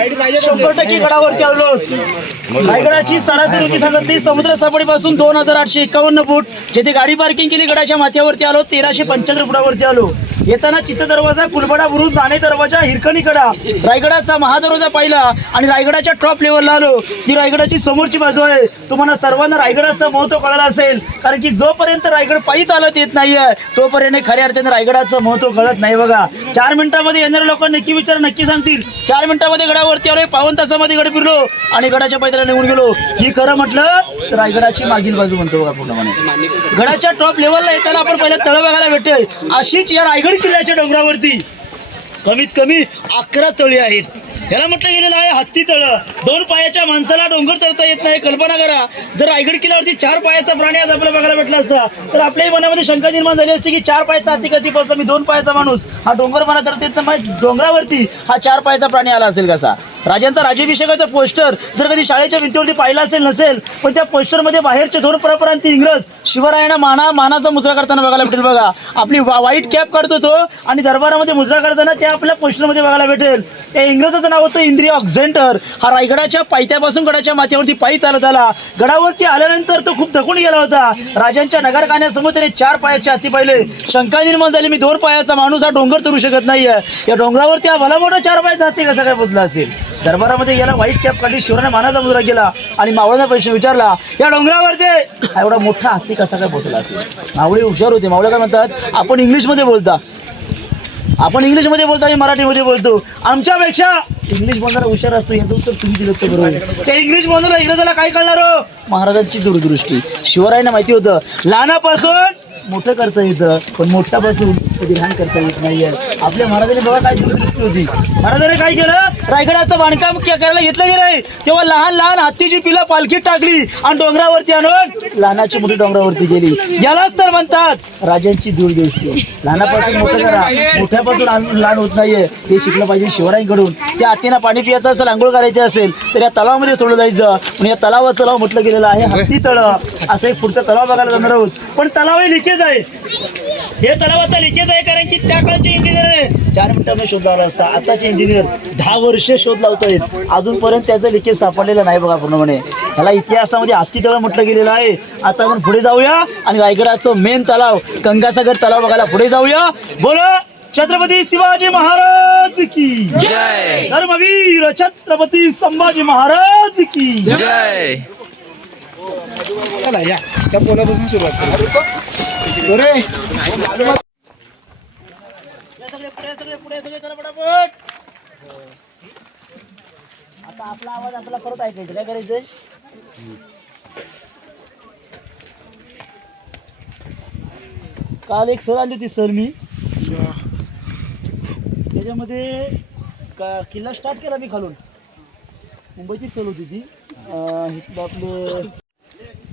100% गडावरती आलो. रायगडाची सरासरी उंची सांगितली समुद्र सपाटीपासून 2851 फूट. जेथे गाडी पार्किंग केली गडाच्या माथ्यावरती आलो. 1375 फुटावरती आलो. येताना चित्त दरवाजा, कुलबडा बुरुज, नाणे दरवाजा, हिरकणी कडा, रायगडाचा महादरवाजा पाहिला आणि रायगडाच्या टॉप लेवलला आलो. ही रायगडाची समोरची बाजू आहे. तुम्हाला सर्वांना रायगडाचं महत्त्व कळलं असेल, कारण की जोपर्यंत रायगड पायी चालत येत नाहीये तोपर्यंत खऱ्या अर्थाने रायगडाचं महत्त्व कळत नाही. बघा, 4 मिनिटांमध्ये येणारे लोक नक्की विचार नक्की सांगतील. 4 मिनिटांमध्ये गडावरती आलोय, 52 तासामध्ये गड फिरलो आणि गडाच्या पायथ्याला निघून गेलो. ही खरं म्हटलं तर रायगडाची मागील बाजू म्हणतो बघा पूर्णपणे. गडाच्या टॉप लेवलला येताना आपण पहिल्या तळ बघायला भेटेल. अशीच या रायगड किल्ल्याच्या डोंगरावरती कमीत कमी 11 तळी आहेत. याला म्हटलं गेलेलं आहे हत्ती तळ. 2 पायाच्या माणसाला डोंगर चढता येत नाही. कल्पना करा, जर रायगड किल्ल्यावरती 4 पायाचा प्राणी आज आपल्याला बघायला भेटला असता तर आपल्याही मनामध्ये शंका निर्माण झाली असती की 4 पायाचा हत्ती कधी पोहोचला. मी 2 पायाचा माणूस हा डोंगर मला चढता येत नाही, डोंगरावरती हा 4 पायाचा प्राणी आला असेल कसा. राजांचा राज्याभिषेकाचा पोस्टर जर कधी शाळेच्या भिंतीवरती पाहिला असेल नसेल, पण त्या पोस्टरमध्ये बाहेरचे 2 परप्रांती इंग्रज शिवरायांना मानाचा मुजरा करताना बघायला भेटेल. बघा, आपली व्हाईट कॅप काढतो तो आणि दरबारामध्ये मुजरा करताना त्या आपल्या पोस्टरमध्ये बघायला भेटेल. त्या इंग्रजाचं नाव होतं इंद्रिय ऑक्झेंटर. हा रायगडाच्या पायथ्यापासून गडाच्या माथ्यावरती पायी चालत आला. गडावरती आल्यानंतर तो खूप थकून गेला होता. राजांच्या नगरखान्यासमोर त्याने 4 पायाचे हत्ती पाहिले. शंका निर्माण झाली, मी 2 पायाचा माणूस हा डोंगर चढू शकत नाहीये. या डोंगरावरती हा भला मोठा 4 पायाचा हत्ती कसा काय पोचला असेल. दरबारामध्ये गेला, व्हाईट कॅप काढली, शिवराने मानाचा मुजरा केला आणि मावळ्यांना प्रश्न विचारला, या डोंगरावरती एवढा मोठा हत्ती कसा काय पोचला असेल. मावळे हुशार होते. मावळे काय म्हणतात, आपण इंग्लिशमध्ये बोलता आणि मराठीमध्ये बोलतो. आमच्यापेक्षा इंग्लिश बोलणारा हुशार असतो. याचं उत्तर तुम्ही दिलं बरोबर. त्या इंग्लिश बोलणारा इंग्रजाला काय कळणार हो, महाराजांची दूरदृष्टी. शिवरायांना माहिती होतं लानापासून मोठं करता येतं, पण मोठ्यापासून कधी लहान करता येत नाहीये. आपल्या महाराजांनी बघा काय दूरदृष्टी होती. महाराजांनी काय केलं, रायगडाचं बांधकाम करायला घेतलं गेलंय तेव्हा लहान लहान हत्तीची पिलं पालखीत टाकली आणि डोंगरावरती आणून लहानाची मोठी डोंगरावरती गेली. यालाच तर म्हणतात राजांची दूरदृष्टी. लहानापासून मोठं करा, मोठ्यापासून लहान होत नाहीये. हे शिकलं पाहिजे शिवरायांकडून. त्या हत्तीनं पाणी पियाचं असेल, आंघोळ करायची असेल तर या तलावामध्ये सोडलं जायचं. पण या तलाव म्हटलं गेलेलं आहे हत्ती तळ. असं एक पुढचा तलाव बघायला जाणार आहोत. पण तलावही लिकेज आहे. हे तलावाचा लिकेज आहे कारण की त्या काळचे इंजिनियर 4 मिनिटांमध्ये शोध लावला असता. आताचे इंजिनियर 10 वर्ष शोध लावतायत, अजूनपर्यंत त्याचं लिकेज सापडलेलं नाही बघा पूर्णपणे. ह्याला इतिहासामध्ये हत्ती तळ म्हटलं गेलेलं आहे. आता आपण पुढे जाऊया आणि रायगडाचं मेन तलाव गंगासागर तलाव बघायला पुढे जाऊया. बोलो छत्रपती शिवाजी महाराज की जय. धर्मवीर छत्रपती संभाजी महाराज की जय. चला या त्या पोलापासून सुरुवात करू. पुढे चला पटापट. आता आपला आवाज आपल्याला परत ऐकायचं. काय करायचंय, काल एक सर आली होती सर, मी त्याच्यामध्ये किल्ला स्टार्ट केला मी खालून. मुंबईची सहल होती ती. आपलं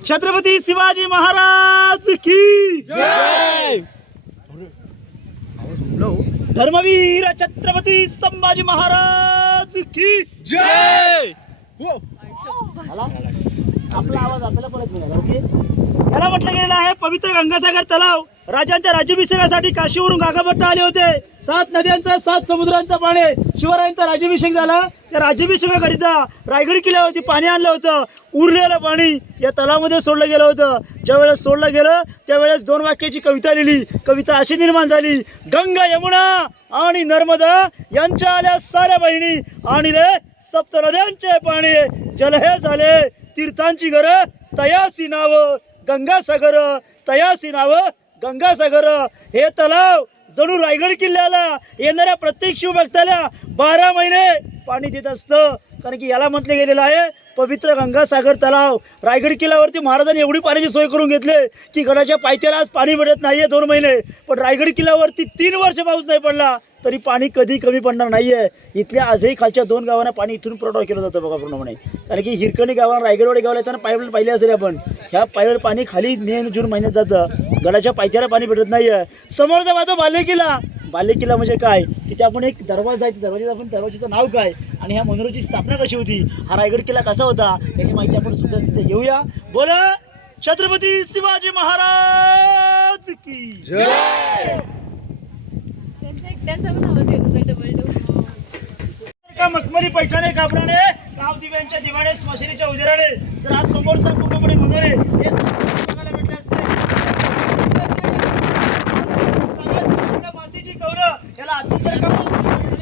छत्रपती शिवाजी महाराज की जय. धर्मवीर छत्रपती संभाजी महाराज की जय. आपला आवाज आपल्याला परत मिळाला. ओके, याला म्हटलं गेलेलं आहे पवित्र गंगासागर तलाव. राजांच्या राज्याभिषेकासाठी काशीवरून गागाभट्ट आले होते. 7 नद्यांचा 7 समुद्रांचा पाणी. शिवरायांचा राज्याभिषेक झाला. त्या राज्याभिषेकाकरिता रायगड किल्ल्यावरती पाणी आणलं होतं. उरलेलं पाणी या तलावामध्ये सोडलं गेलं होतं. ज्यावेळेस सोडलं गेलं त्यावेळेस 2 वाक्याची कविता लिहिली. कविता अशी निर्माण झाली, गंगा यमुना आणि नर्मदा यांच्या आल्या साऱ्या बहिणी आणि रे 7 नद्यांचे पाणी. जल हे झाले तीर्थांची घर, तयासी नाव गंगासागर, तयासी नाव गंगासागर. हे तलाव जणू रायगड किल्ल्याला येणाऱ्या प्रत्येक शिवभक्ताला 12 महिने पाणी देत असतं. कारण की याला म्हटलं गेलेलं आहे पवित्र गंगासागर तलाव. रायगड किल्ल्यावरती महाराजांनी एवढी पाण्याची सोय करून घेतली की गडाच्या पायथ्याला आज पाणी भेटत नाहीये 2 महिने. पण रायगड किल्ल्यावरती 3 वर्ष पाऊस नाही पडला तरी पाणी कधी कमी पडणार नाहीये. इथल्या आजही खालच्या 2 गावांना पाणी इथून पुरवठा केलं जातं बघा पूर्णपणे. कारण की हिरकणी गावाला रायगडवाडी गावाला येताना पाईपलाईन पाहिली असेल आपण. ह्या पाईपलाईन पाणी खाली मे जून महिन्यात जातं. गडाच्या पायथ्याला पाणी भेटत नाहीये. समोरचा माझा बालेकिल्ला. बालेकिल्ला म्हणजे काय, तिथे आपण एक दरवाजा आहे. दरवाजाचं नाव काय आणि ह्या मनोरची स्थापना कशी होती, हा रायगड किल्ला कसा होता याची माहिती आपण सुद्धा तिथे घेऊया. बोला छत्रपती शिवाजी महाराज की जय. का मखमली पैठणे कापडाने गाव दिव्यांच्या दिवाणे स्मशानीच्या उजेराने तर आज समोरचा पूर्णपणे मनोरे हे बघायला भेटले असते. सगळ्यात मातीची कौरं याला अतिशय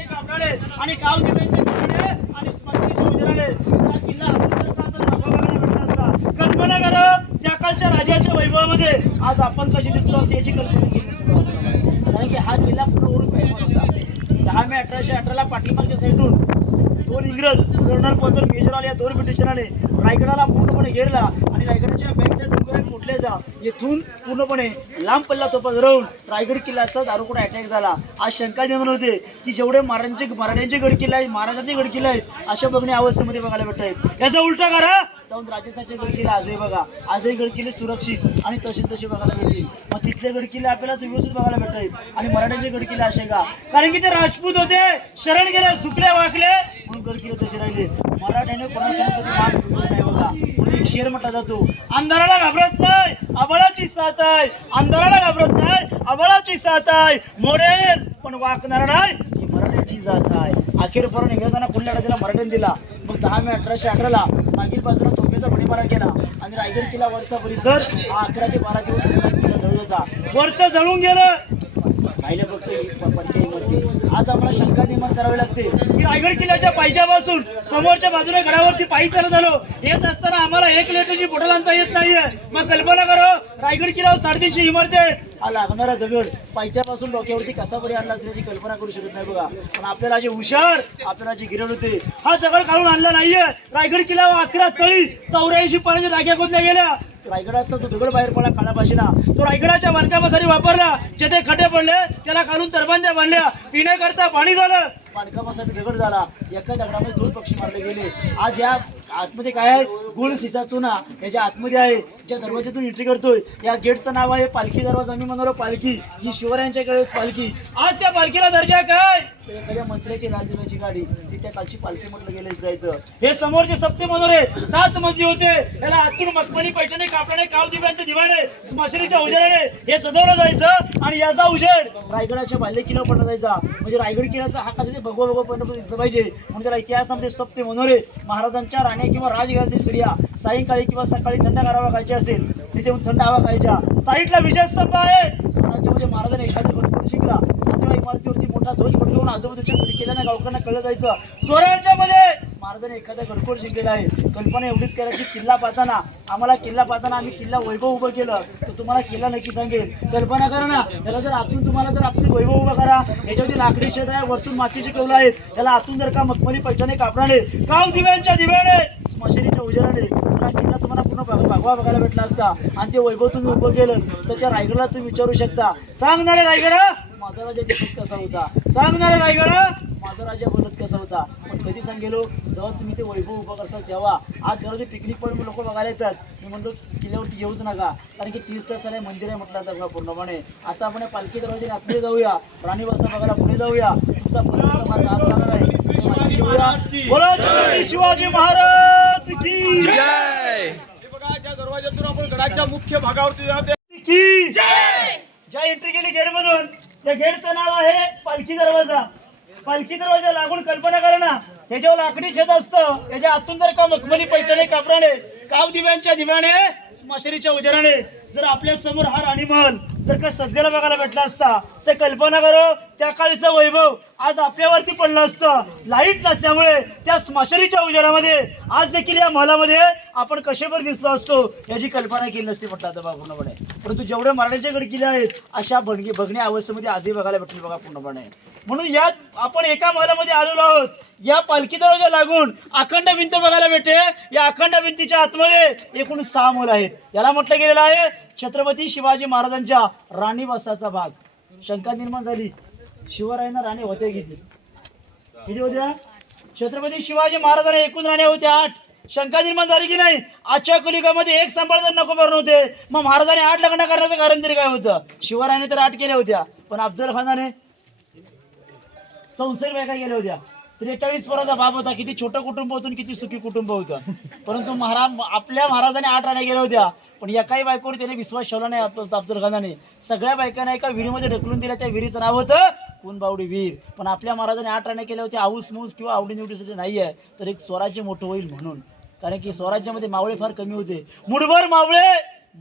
कापडाने आणि गाव दिव्यांच्या दिवाणे आणि स्मशानीच्या उजेराने हा किल्ला बघायला भेटला असता. कल्पना करा त्या काळच्या राजाच्या वैभवामध्ये आज आपण कशी दिसतो याची कल्पना केली, कारण की हा किल्ला पूर्ण ओळख फेमस होता. 10 मे 1818 ला पाठीमागच्या साईडून 2 इंग्रज कर्नल पोतर मेजर आले या 2 ब्रिटिशांनी रायगडाला पूर्णपणे घेरला आणि रायगडाच्या बॅक साईड डोंगरात फुटले जा येथून पूर्णपणे लांब पल्ला तोफा धरून रायगड किल्ल्याचा दारुगोळा अटॅक झाला. आज शंका निर्माण होते की जेवढे मराठ्यांचे गड किल्ले आहेत, महाराजांचे गड किल्ले आहेत अशा बघण्या अवस्थेमध्ये बघायला भेटत आहेत. याचा उलटा करा जाऊन राजस्थानचे गड किल्ले आजही बघा, आजही गड किल्ले सुरक्षित आणि तसे बघायला भेटतील. मग तिथले गड किल्ले आपल्याला व्यवस्थित बघायला भेटत आहेत आणि मराठ्यांचे गड किल्ले असे का, कारण की ते राजपूत होते, शरण गेले, झुकले वाकले म्हणून गड किल्ले तसे राहिले. मराठ्याने कोणासमोर मान फुटलं नाही बघा. म्हणून एक शेर म्हटला जातो, अंधाराला घाबरत नाही आबाळाची साथ आहे, अंधाराला घाबरत नाही आबाळाची साथ आहे, मोडेल पण वाकणार नाही ही मराठ्याची जात आहे. अखेरपर्यंत इंग्रजांना पुढल्या दिला मराठ्याने दिला. मग 10 मे 1818 ला मागील बाजूला तोफेचा गोळीबार केला आणि रायगड किल्ला वरचा परिसर हा 11 ते 12 दिवस जळून होता. वरचं जळून गेलं राहिलं फक्त आज आम्हाला शंका निर्माण करावी लागते की रायगड किल्ल्याच्या पायथ्यापासून समोरच्या बाजूने गडावरती पायी चालत आलो, येत असताना आम्हाला 1 लिटरची बॉटल आणता येत नाहीये. मग कल्पना करा रायगड किल्ल्यावर 350 इमारती आहेत, हा लागणारा दगड पायथ्यापासून डोक्यावरती कसा बरी आणला असल्याची कल्पना करू शकत नाही बघा. पण आपल्याला जे हुशार, आपल्याला जी गिरण होते, हा दगड काढून आणला नाहीये. रायगड किल्ल्यावर 11 तळी 84 पाण्याच्या टाक्या खोदल्या गेल्या. रायगडाचा तो दगड बाहेर पडला काळा भाषेना, तो रायगडाच्या बांधकामासाठी वापरला. जेथे खड्डे पडले त्याला खालून तरबंद्या बांधल्या, पिण्याकरता पाणी झालं, बांधकामासाठी दगड झाला. एका दगडामध्ये 2 पक्षी मारले गेले. आज या आतमध्ये काय आहे, गुळ सिसा चुना याच्या आतमध्ये आहे. ज्या दरवाजातून एंट्री करतोय या गेटचं नाव आहे पालखी दरवाजा. मी म्हणालो पालखी ही शिवरायांच्या वेळेस पालखी. आज त्या पालखीला दर्जा काय, एखाद्या मंत्र्याची राजधानीची गाडी ती त्या कालची पालखी म्हटलं गेलं जायचं. हे समोरचे सप्ते मनोरे 7 मजली होते, याला आतून मखमली पैठणे कापडाने गाव दिव्यांचे दिवाणे स्मशानीच्या उजेडाने हे सजवलं जायचं आणि याचा उजेड रायगडाच्या बाल्य किल्ल्यावर पडला जायचा. म्हणजे रायगड किल्ल्याचा हा कसं ते भगवा पण दिसलं पाहिजे म्हणून त्याला इतिहासामध्ये सप्ते मनोरे. महाराजांच्या राण्या किंवा राजघरातील स्त्रिया सायंकाळी किंवा सकाळी थंड गारावा खायची असेल तिथे थंड हवा खायच्या. साईडला विजयस्तंभ आहे, राज्यामध्ये महाराजांनी एखादा गडकरून शिकला 7व्या इमारतीवरती मोठा ध्वज पडवून आजूबाजूच्या केल्याने गावकऱ्यांना कळलं जायचं. स्वराज्यामध्ये महाराजांनी एखादा गडकोड शिकलेला आहे. कल्पना एवढीच करायची, किल्ला पाहताना आम्ही किल्ला वैभव उभं केलं तर तुम्हाला किल्ला नक्की सांगेल. कल्पना करा ना, त्याला जर आतून तुम्हाला जर आपली वैभव उभं करा, याच्यावरती लाकडी छेद आहे, वरतून मातीची कौलं आहेत, त्याला आतून जर का मखमली पैठणे कापडाने गाव दिव्यांच्या दिव्याने स्मशानीच्या उजेडाने किल्ला तुम्हाला पूर्ण भगवा बघायला भेटला असता आणि ते वैभव तुम्ही उभं केलं तर त्या रायगडला तुम्ही विचारू शकता, सांगणारे रायगडा माझा राजा दिसत कसा होता, सांगणारे रायगडा माझा राजा बोलत कसा होता. पण कधी सांगेलो जेव्हा तुम्ही ते वैभव उभं करसाल तेव्हा. आज घराचे पिकनिक पण लोक बघायला येतात. मी म्हणतो किल्ल्यावरती येऊच नका, कारण की तीर्थस्थळ आहे, मंदिर आहे म्हटलं जातं पूर्णपणे. आता आपण पालखी दरवाजाने आतमध्ये जाऊया, राणीवासा बघायला पुढे जाऊया. तुमचा बोलो छत्रपती शिवाजी महाराज की जय. बघा ज्या दरवाजातून आपण गडाच्या मुख्य भागावरती जातो की जय. ज्या एंट्री केली गेट मधून त्या गेटचं नाव आहे पालखी दरवाजा. पालखी दरवाजा लागून कल्पना करा ना, त्याच्यावर लाकडी छत असतं, त्याच्या आतून जर का मखमली पैठणे कापडाने गाव दिव्यांच्या दिव्याने स्मशानीच्या उजेडाने जर आपल्या समोर हा राणीमहल जर का सजलेला बघायला भेटला असता तर कल्पना करो त्या काळचं वैभव आज आपल्यावरती पडलं असतं. लाईट नसल्यामुळे त्या स्मशानीच्या उजेडामध्ये आज देखील या महलामध्ये आपण कशेवर दिसलो असतो याची कल्पना केली नसती म्हटलं आता बघा पूर्णपणे. परंतु जेवढे मराठ्यांचे गड किल्ले आहेत अशा बघण्या अवस्थेमध्ये आजही बघायला भेटतील बघा पूर्णपणे. म्हणून यात आपण एका महलामध्ये आलेलो आहोत. या पालखी दरवाजा लागून अखंड भिंत बघायला भेटते. या अखंड भिंतीच्या आतमध्ये एकूण 6 महल आहेत. याला म्हटलं गेलेलं आहे छत्रपती शिवाजी महाराजांच्या राणीवासाचा भाग. शंका निर्माण झाली, शिवरायांना राणी होते किती होत्या? छत्रपती शिवाजी महाराजांना एकूण राण्या होत्या 8. शंका निर्माण झाली की नाही, आजच्या कलियुगामध्ये एक सांभाळता नको बरं नव्हते, मग महाराजांनी 8 लग्न करण्याचं कारण तरी काय होतं? शिवरायाने तर 8 केल्या होत्या, पण अफजल खानाने 64 बायका गेल्या होत्या. 43 पोराचा बाप होता. किती छोटं कुटुंब होतं, किती सुखी कुटुंब होतं. परंतु आपल्या महाराजाने 8 राण्या गेल्या होत्या, पण एकाही बायकोवर त्याने विश्वास ठेवला नाही अफजल खानाने. सगळ्या बायकांना एका विहिरीमध्ये ढकलून दिल्या. त्या विहिरीचं नाव होतं कोण बावडी वीर, पण आपल्या महाराजांनी 8 राण्या केल्या होत्या आऊस मूस किंवा आवडीनिवडीसाठी नाही आहे, तर एक स्वराज्य मोठं होईल म्हणून. कारण की स्वराज्यामध्ये मावळे फार कमी होते. मुठभर मावळे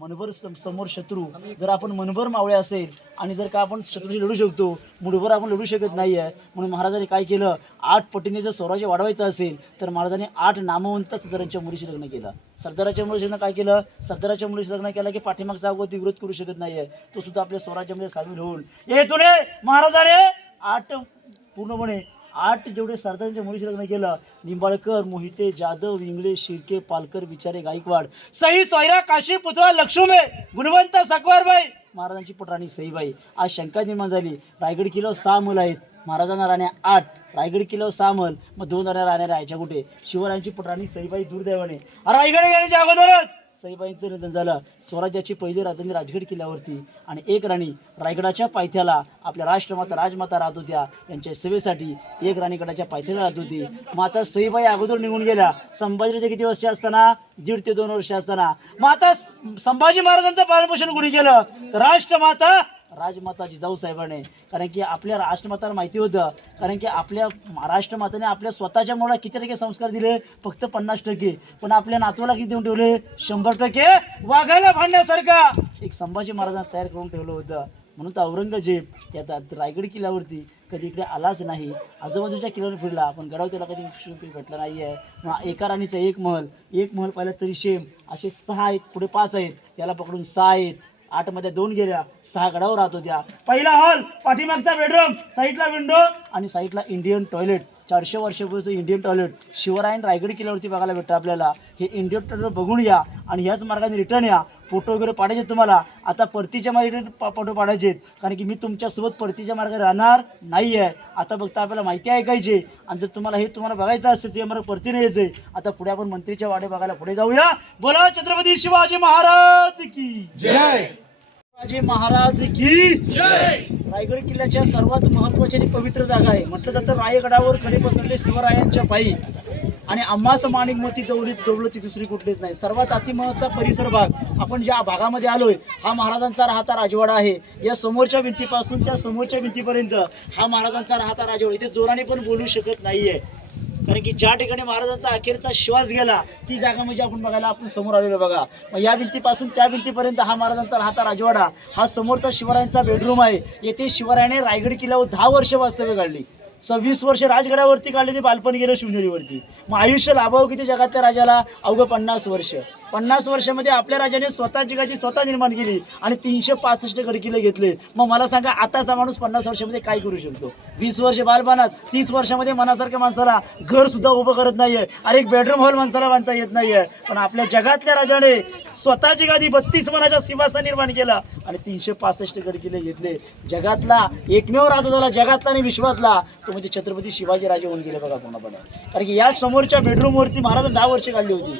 मनभर समोर शत्रू. जर आपण मनभर मावळे असेल आणि जर का आपण शत्रूशी लढू शकतो, मुठभर आपण लढू शकत नाही आहे. म्हणून महाराजांनी काय केलं, 8 पटीने जर स्वराज्य वाढवायचं असेल तर महाराजांनी 8 नामवंत सरदारांच्या मुलीशी लग्न केलं. सरदाराच्या मुलीशी लग्न काय केलं, सरदाराच्या मुलीशी लग्न केलं की पाठीमागचा अगोदर विरोध करू शकत नाही आहे, तो सुद्धा आपल्या स्वराज्यामध्ये सामील होऊन येतून महाराजाने 8 पूर्णपणे 8 जेवढे सरदारांच्या मुलीशी लग्न केलं, निंबाळकर, मोहिते, जाधव, इंगळे, शिर्के, पालकर, विचारे, गायकवाड, सई, सोयरा, काशी, पुतळा, लक्ष्मी, गुणवंत, सकवारबाई, महाराजांची पटराणी सईबाई. आज शंका निर्माण झाली, रायगड किल्ल्यावर 6 मुलं आहेत, महाराजांना राण्या 8, रायगड किल्ल्यावर 6 मल, मग 2 राण्या राहायच्या कुठे? शिवरायांची पटराणी सईबाई दुर्दैवाने रायगड येण्याच्या अगोदरच सईबाईंचं निधन झालं. स्वराज्याची पहिली राजधानी राजगड किल्ल्यावरती आणि एक राणी रायगडाच्या पायथ्याला आपल्या राष्ट्रमाता राजमाता राहत होत्या, यांच्या सेवेसाठी एक राणी गडाच्या पायथ्याला राहत होती. माता सईबाई अगोदर निघून गेल्या. संभाजीचे किती वर्ष असताना? 1.5 ते 2 वर्ष असताना. माता संभाजी महाराजांचं पालनपोषण कोणी केलं? तर राष्ट्रमाता राजमाता जिजाऊ साहेबांनी. कारण की आपल्या राष्ट्रमाताला माहिती होतं, कारण की आपल्या राष्ट्रमाताने आपल्या स्वतःच्या मुलाला किती टक्के संस्कार दिले? फक्त 50%. पण आपल्या नातवाला किती देऊन ठेवले? 100%. वाघाला भांडण्यासारखा एक संभाजी महाराजांना तयार करून ठेवलं होतं. म्हणून तर औरंगजेब त्या रायगड किल्ल्यावरती कधी इकडे आलाच नाही. आजूबाजूच्या किल्ल्यावर फिरला, पण गडावर त्याला कधी भेटला नाही आहे. मग एका राणीचा एक महल पाहिला तरी शेम. असे 6 आहेत, पुढे 5 आहेत, याला पकडून 6 आहेत. 8 मध्ये 2 गेल्या, 6 गडावर राहत होत्या. पहिला हॉल, पाठीमागचा बेडरूम, साईडला विंडो आणि साईडला इंडियन टॉयलेट. 400 वर्षापूर्वीचं इंडियन टॉयलेट शिवरायन रायगड किल्ल्यावरती बघायला भेटतं आपल्याला. हे इंडियन टॉयलेट बघून या आणि ह्याच मार्गाने रिटर्न या. फोटो वगैरे पाडायचे तुम्हाला. आता परतीच्या मार्गाने फोटो पाडायचे, कारण की मी तुमच्यासोबत परतीच्या मार्गाने राहणार नाही आहे. आता फक्त आपल्याला माहिती ऐकायची, आणि जर तुम्हाला हे बघायचं असेल तर मार्ग परतीने यायचंय. आता पुढे आपण मंत्रीच्या वाडे बघायला पुढे जाऊया. बोला छत्रपती शिवाजी महाराज की जय. शिवाजी महाराज की जय. रायगड किल्ल्याच्या सर्वात महत्वाची आणि पवित्र जागा आहे. म्हटलं जातं रायगडावर खडे पसरले शिवरायांच्या पायी, आणि आम्हास माणिक मोती दौलती दुसरी कुठलीच नाही. सर्वात अतिमहत्वाचा परिसर भाग आपण ज्या भागामध्ये आलोय, हा महाराजांचा राहता राजवाडा आहे. या समोरच्या भिंतीपासून त्या समोरच्या भिंतीपर्यंत हा महाराजांचा राहता राजवाडा. इथे जोराने पण बोलू शकत नाहीये, कारण की ज्या ठिकाणी महाराजांचा अखेरचा श्वास गेला ती जागा म्हणजे आपण बघायला आपण समोर आलेलो बघा. मग या भिंतीपासून त्या भिंतीपर्यंत हा महाराजांचा राहता राजवाडा. हा समोरचा शिवरायांचा बेडरूम आहे. येथे शिवरायाने रायगड किल्ल्यावर 10 वर्ष वास्तव्य काढली. 26 वर्ष राजगडावरती काढले, ते बालपण गेलं शिवनेरीवरती. मग आयुष्य लाभावं किती जगातल्या राजाला? अवघं 50 वर्ष. 50 वर्षामध्ये आपल्या राजाने स्वतःची गादी स्वतः निर्माण केली आणि 365 गडकिल्ले घेतले. मग मला सांगा, आताचा माणूस 50 वर्षामध्ये काय करू शकतो? 20 वर्ष बालपणात, 30 वर्षामध्ये मनासारख्या माणसाला घर सुद्धा उभं करत नाहीये. अरे एक बेडरूम हॉल माणसाला बांधता येत नाहीये. पण आपल्या जगातल्या राजाने स्वतःची गादी 32 मनाच्या सिंहासन निर्माण केला आणि 365 गडकिल्ले घेतले. जगातला एकमेव राजा झाला, जगातला आणि विश्वातला, तो म्हणजे छत्रपती शिवाजी राजे होऊन गेले बघा पूर्णपणे. कारण की या समोरच्या बेडरूमवरती महाराजांनी 10 वर्ष काढली होती.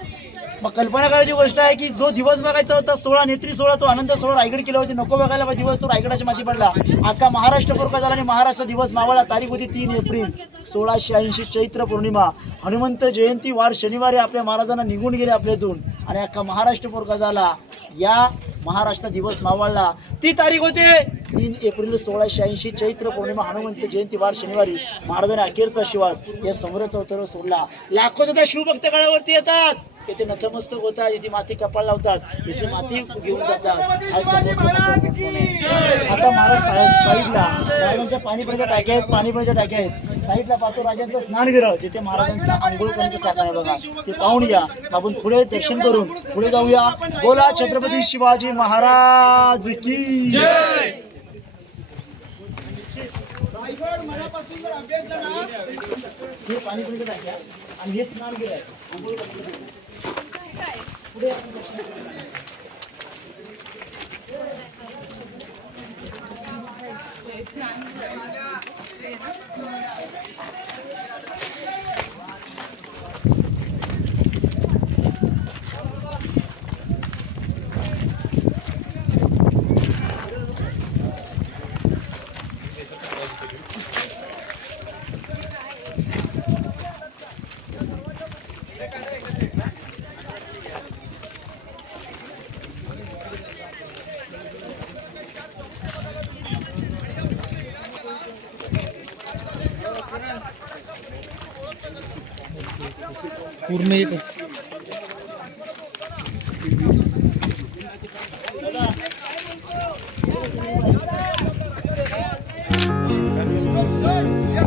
मग कल्पना करायची गोष्ट आहे की जो दिवस बघायचा होता 16 नेत्री 16, तो आनंद 16 रायगड किल्ल्यावरती नको बघायला दिवस, तो रायगडाच्या माती पडला. अख्खा महाराष्ट्र पोरका झाला आणि महाराष्ट्र दिवस मावळला. तारीख होती 3 एप्रिल 1680 चैत्र पौर्णिमा, हनुमंत जयंती वार शनिवारी आपल्या महाराजांना निघून गेले आपल्यातून आणि अख्खा महाराष्ट्र पोरका झाला. या महाराष्ट्र दिवस मावळला. ती तारीख होते 3 एप्रिल 1680 चैत्र पौर्णिमा, हनुमंत जयंती वार शनिवारी. महाराजांनी अखेरचा श्वास या समोरचा उतरवर सोडला. लाखो त्या शिवभक्त गडावरती येतात, येथे नतमस्तक होतात, येथे माती कपाळ लावतात, येथे माती घेऊन जातात. आता महाराज साईडला महाराजांच्या पाणीपुरीच्या टाक्या आहेत, पाणीपुरीच्या टाक्या आहेत. साईडला पाहतो राजांचं स्नानगृह, जिथे महाराजांचा आंघोळ करण्याचं टाका आहे बघा. ते पाहून या. आपण पुढे दर्शन करून पुढे जाऊया. बोला छत्रपती शिवाजी महाराज की जय. रायगड मनापासून जर अभ्यास झाला, हे पाणीपुरीच्या टाक्या आणि हे स्नानगृह आहे, आंघोळ करण्याचं. पुढे आपण दर्शन करूया. पूर्ण एकच. या